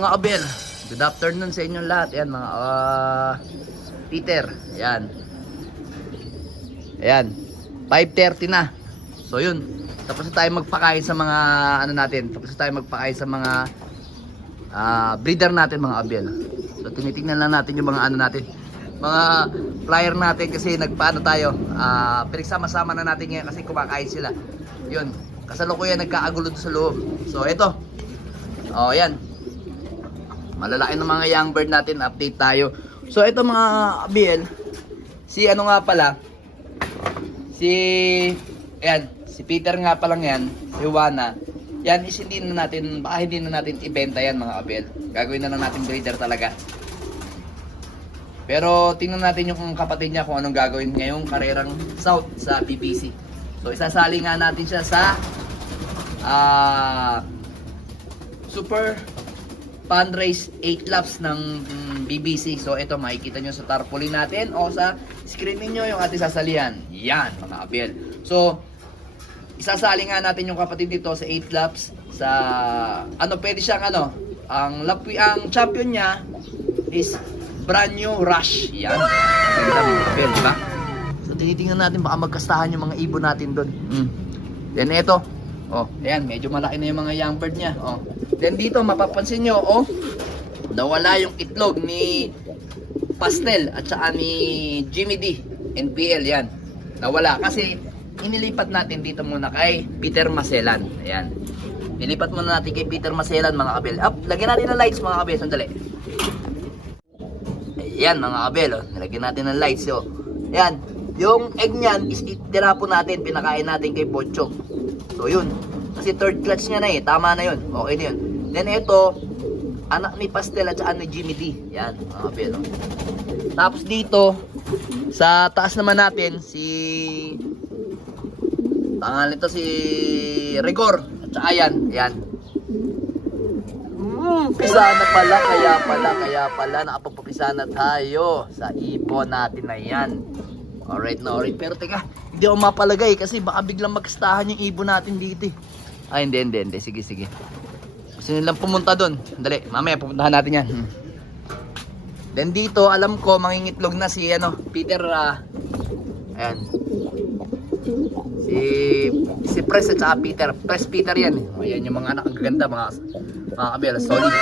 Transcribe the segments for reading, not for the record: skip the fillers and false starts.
mga Abel, good afternoon sa inyong lahat. Ayan mga Peter. Ayan. Ayan. 5:30 na. So yun. Tapos na tayo magpakain sa mga ano natin. Tapos na tayo magpakain sa mga breeder natin mga Abel. So tinitingnan lang natin yung mga ano natin. Mga flyer natin kasi nagpaano tayo. Pinagsama-sama na natin ngayon kasi kumakain sila. Yun. Kasalukuyan nagkaagulo sa loob. So ito. Oh, ayan. Malalaki ng mga young bird natin, update tayo. So ito mga Abel, si ano nga pala, ayan, si Peter nga pala yan, si Juana. Yan is hindi na natin, baka hindi na natin ibenta yan mga Abel. Gagawin na lang natin breeder talaga. Pero tingnan natin yung kapatid niya kung anong gagawin ngayong karerang South sa BBC. So isasali nga natin siya sa Super Fan Race 8 laps ng BBC. So ito makikita nyo sa tarpaulin natin o sa screen ninyo yung ating sasalihan. Yan mga Abel. So isasali nga natin yung kapatid dito sa 8 laps sa ano, pwede siyang ano, ang champion niya is brand new Rush. Yan. Ganda mga Abel, diba? So tinitingnan natin baka magkastahan yung mga ibon natin doon. Then ito, oh, ayan, medyo malaki na yung mga young bird niya. Oh. Then dito mapapansin nyo, oh, nawala yung itlog ni Pastel at saka ni Jimmy D NPL. Yan, nawala kasi inilipat natin dito muna kay Peter Maselan. Ayan, nilipat muna natin kay Peter Maselan mga Abel. Up, lagyan natin ng lights mga Abel, sandali. Ayan mga Abel, oh, nilagyan natin ng lights. So, ayan, yung egg niyan is itira po natin, pinakain natin kay Pochok. So yun, kasi third clutch niya na eh, tama na yun, okay na yun. Then ito, anak ni Pastel at saka ni Jimmy D. Yan mga Abel, oh. Tapos dito sa taas naman natin si pangalan nito si Rigor at saka yan. Pisana pala, kaya pala nakapagpapisana tayo sa ibon natin na yan. Alright na alright, pero teka, hindi ako mapalagay kasi baka biglang magkastahan yung ibon natin dito eh. Ay hindi, sige. Gusto nilang pumunta doon. Dali, mamaya pupuntahan natin yan. Then dito, alam ko mangingitlog na si ano, Peter, ayan. Si Press at saka Peter. Press Peter yan. Ayan yung mga anak, ang gaganda mga Abel, solid.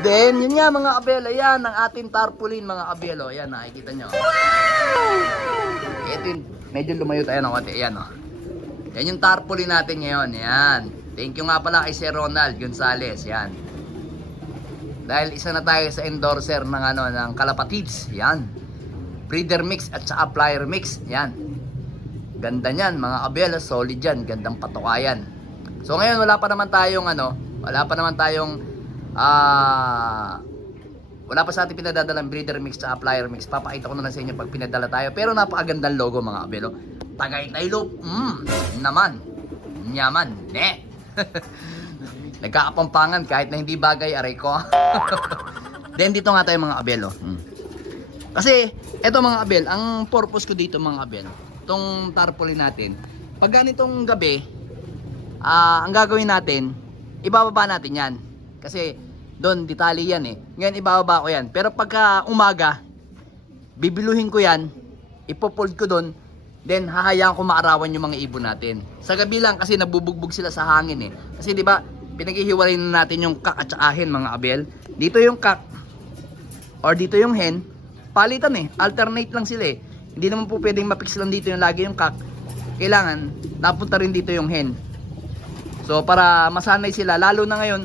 Then, yun nga mga Abel, ayan ang ating tarpaulin mga Abel, oh. Ayan, nakikita nyo. Ito yung, medyo lumayo tayo ng konti, ayan, oh. Yan yung tarpaulin natin ngayon, ayan. Thank you nga pala kay Sir Ronald Gonzales, yan. Dahil isa na tayo sa endorser ng ano, ng Kalapatids, yan. Breeder mix at saka flyer mix, yan. Ganda niyan, mga Abel, solid yan, gandang patukayan. So ngayon wala pa naman tayong ano, wala pa sa ating pinadadalang breeder mix at flyer mix. Papakita ko na lang sa inyo pag pinadala tayo. Pero napakagandang logo mga Abel, oh. Tagaytay loop, naman, nyaman, ne. Nagkakapampangan kahit na hindi bagay, aray ko. Then dito nga tayo mga Abel, oh. Kasi eto mga Abel, ang purpose ko dito mga Abel, itong tarpaulin natin, pag ganitong gabi, ang gagawin natin, ibababa natin yan. Kasi doon detalye yan eh. Ngayon ibababa ko yan. Pero pagka umaga, bibiluhin ko yan, ipopold ko doon, then hahayaan ko maarawan yung mga ibon natin. Sa gabi lang kasi nabubugbog sila sa hangin eh. Kasi di ba pinaghihiwalay na natin yung kak at saka hen mga Abel. Dito yung kak or dito yung hen, palitan eh. Alternate lang sila eh. Hindi naman po pwedeng mapix lang dito yung lagi yung kak. Kailangan napunta rin dito yung hen. So para masanay sila, lalo na ngayon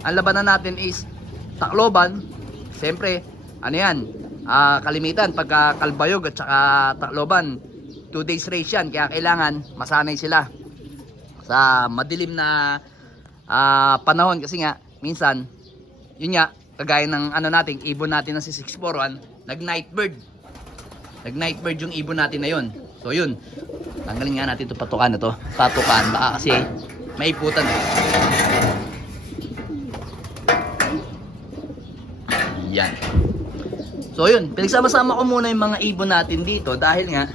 ang labanan natin is Tacloban. Siyempre, ano yan, kalimitan pagka Kalbayog at saka Tacloban 2 days race yan, kaya kailangan masanay sila sa madilim na panahon. Kasi nga minsan yun nga, kagaya ng ano natin, ibon natin na si 641 nag nightbird yung ibon natin na yun. So yun, tanggalin nga natin ito patukan na to, baka kasi may iputan eh. Yan. So yun, pinagsama-sama ko muna yung mga ibon natin dito dahil nga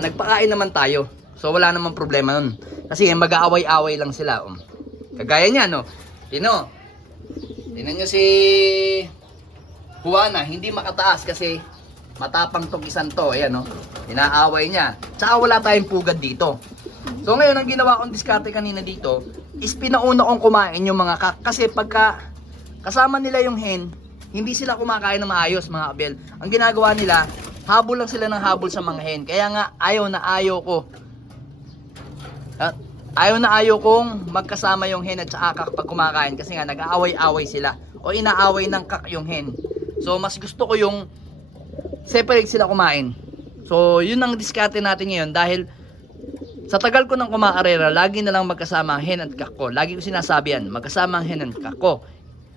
nagpakain naman tayo. So wala namang problema nun. Kasi mag-aaway-away lang sila. Kagaya niya, no? Tino. Tingnan nyo si Juana, hindi makataas kasi matapang tong isang to. Ayan, no? Inaaway niya. Tsaka wala tayong pugad dito. So ngayon, ang ginawa kong diskarte kanina dito is pinauna kong kumain yung mga kak. Kasi pagka kasama nila yung hen, hindi sila kumakain na maayos, mga abel. Ang ginagawa nila, habol lang sila ng habol sa mga hen. Kaya nga, ayaw ko. Ayaw kong magkasama yung hen at saka kak pag kumakain. Kasi nga, nag-aaway-away sila. O inaaway ng kak yung hen. So, mas gusto ko yung separate sila kumain. So, yun ang diskarte natin ngayon. Dahil sa tagal ko ng kumakarera, lagi na lang magkasama ang hen at kak ko. Lagi ko sinasabi yan, magkasama ang hen at kak ko.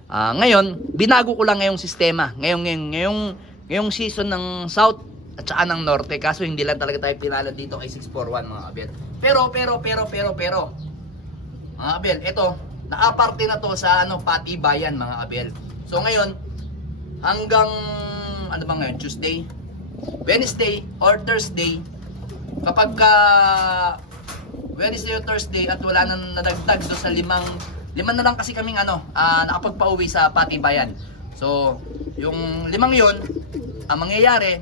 Ngayon, binago ko lang ngayong sistema. Ngayong season ng South at saka ng Norte. Kaso hindi lang talaga tayo pinala dito kay 641 mga abel. Pero mga abel, ito, nakaparte na to sa Patibayan mga abel. So ngayon, hanggang ano ba ngayon, Tuesday, Wednesday or Thursday, kapag Wednesday or Thursday at wala nang nadagdag do sa lima na lang kasi kaming nakapagpauwi sa Patibayan. So, yung 5 yun, ang mangyayari,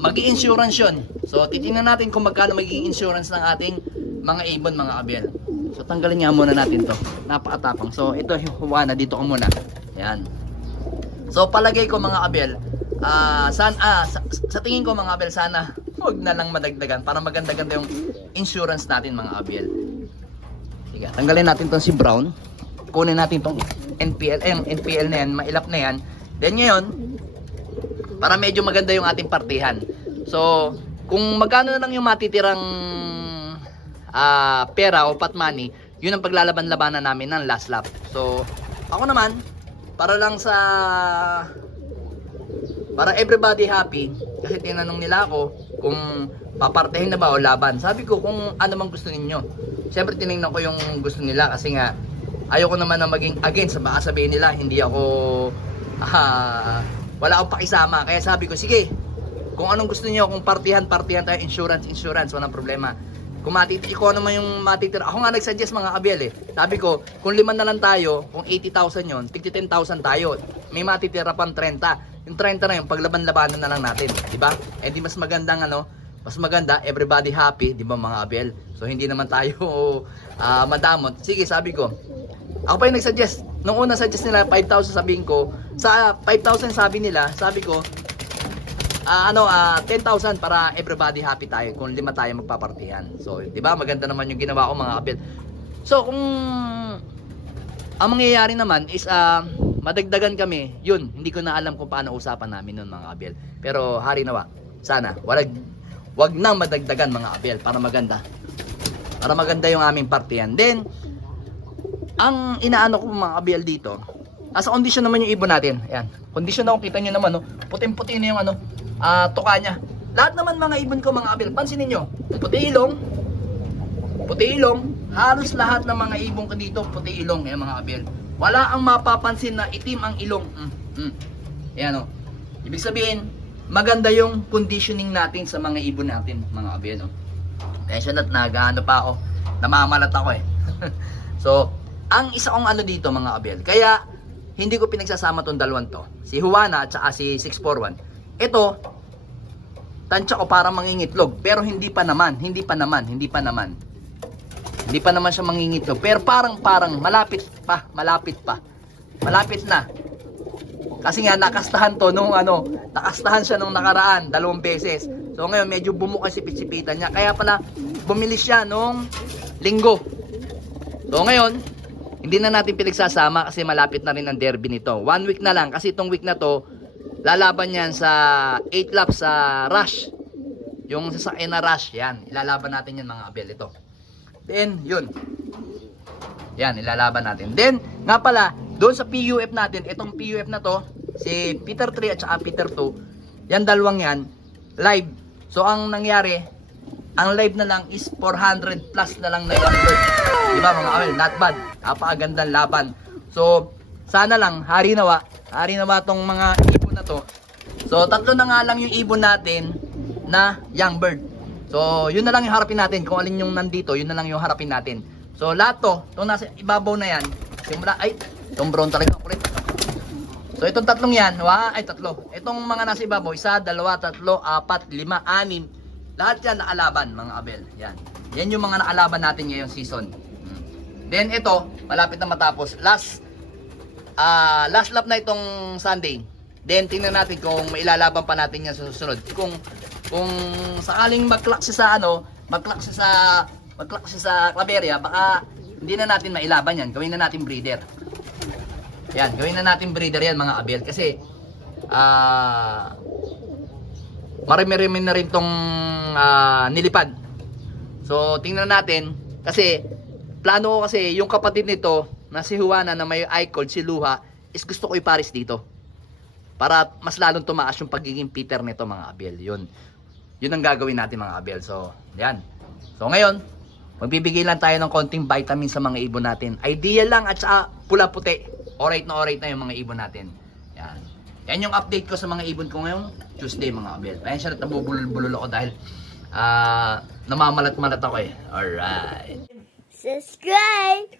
mag-i-insurance yun. So, titingnan natin kung magkano magiging insurance ng ating mga ibon, mga abel. So, tanggalin nga muna natin to. Napakatapang. So, ito yung Juana, dito ko muna. Yan. So, palagay ko mga abel, sa tingin ko mga abel, sana huwag na lang madagdagan para maganda-ganda yung insurance natin mga abel. Sige, tanggalin natin tong si Brown. Kunin natin tong NPL, yung NPL na yan, mailap na yan. Then ngayon, para medyo maganda yung ating partihan. So, kung magkano na lang yung matitirang pera o pot money, yun ang paglalaban-labanan namin ng last lap. So, ako naman, para everybody happy, kasi tinanong nila ako kung papartehin na ba o laban. Sabi ko kung ano mang gusto ninyo. Siyempre tinignan ko yung gusto nila kasi nga ayoko naman na maging against. Baka sabihin nila hindi ako wala akong pakisama. Kaya sabi ko sige, kung anong gusto niyo, kung partihan tayo, insurance, walang problema. Kung ikaw naman yung matitira. Ako nga nagsuggest mga abel Sabi ko, kung 5 na lang tayo, kung 80,000 yun, 10,000 tayo. May matitira pang 30. Yung 30 na yun, paglaban-labanan na lang natin. Diba? Eh di mas magandang mas maganda, everybody happy, di ba mga abel? So hindi naman tayo madamot. Sige, sabi ko. Ako pa yung nagsuggest. Nung una suggest nila 5,000, sabihin ko. Sa 5,000 sabi nila, sabi ko, 10,000 para everybody happy tayo kung 5 tayo magpapartihan. So, di ba? Maganda naman yung ginawa ko mga abel. So, kung ang mangyayari naman is madagdagan kami, yun, hindi ko na alam kung paano usapan namin nun mga abel. Pero hari nawa, sana, wag nang madagdagan mga abel para maganda. Para maganda yung aming partihan. Then, ang inaano ko mga abel dito, nasa condition naman yung ibon natin. Ayan, condition na kita nyo naman, puting-puti na yung tuka niya. Lahat naman mga ibon ko mga abel, pansinin nyo, puti ilong, halos lahat ng mga ibon ko dito, puti ilong, yan mga abel. Wala ang mapapansin na itim ang ilong. Ayan ibig sabihin, maganda yung conditioning natin sa mga ibon natin, mga abel. Tension at nag-ano pa ako, namamalat ako So, ang isa kong dito mga abel, kaya hindi ko pinagsasama tong dalawang to, si Juana at saka si 641. Ito, tansya ko para mangingitlog, pero hindi pa naman siya mangingitlog, pero parang malapit na. Kasi nga nakastahan to nakastahan siya nung nakaraan 2 beses. So ngayon medyo bumuka sipit-sipitan niya, kaya pala bumili siya nung linggo. So ngayon, hindi na natin pinagsasama kasi malapit na rin ang derby nito. 1 week na lang kasi itong week na to lalaban yan sa 8 laps sa Rush. Yung sasakyan na Rush, yan. Ilalaban natin yan mga abel ito. Then, yun. Yan, ilalaban natin. Then, nga pala, doon sa PUF natin, itong PUF na to, si Peter 3 at saka Peter 2, yan dalawang yan, live. So, ang nangyari, ang live na lang is 400 plus na lang na yung bird. Diba mga abel? Not bad. Napakagandang laban. So, sana lang, hari nawa tong mga ibon na to. So, 3 na nga lang yung ibon natin na young bird. So, yun na lang yung harapin natin. Kung alin yung nandito, yun na lang yung harapin natin. So lahat to, itong nasa ibabaw na yan, simula, ay, itong brown talaga, kulit. So itong tatlong yan, tatlo. Itong mga nasa ibabaw, 1, 2, 3, 4, 5, 6, lahat yan nakalaban mga abel. Yan. Yan yung mga nakalaban natin ngayong season. Then ito, malapit na matapos. Last lap na itong Sunday. Then tingnan natin kung mailalaban pa natin yan sa susunod. Kung sakaling mag-clock siya sa Claveria, baka hindi na natin mailaban yan. Gawin na natin breeder. Yan, gawin na natin breeder yan mga abel. Kasi marami-rami na rin tong nilipad. So tingnan natin. Kasi plano ko kasi yung kapatid nito na si Juana na may icon, si Luha, is gusto ko iparis dito. Para mas lalong tumaas yung pagiging Peter nito mga abel. Yun ang gagawin natin mga abel. So yan. So ngayon, magbibigay lang tayo ng konting vitamin sa mga ibon natin. Ideal lang at saka pula-puti. Alright na yung mga ibon natin. Yan. Yan yung update ko sa mga ibon ko ngayong Tuesday mga abel. Ayan siya, nabubulol-bulol ako dahil namamalat-malat ako eh. Alright. Subscribe!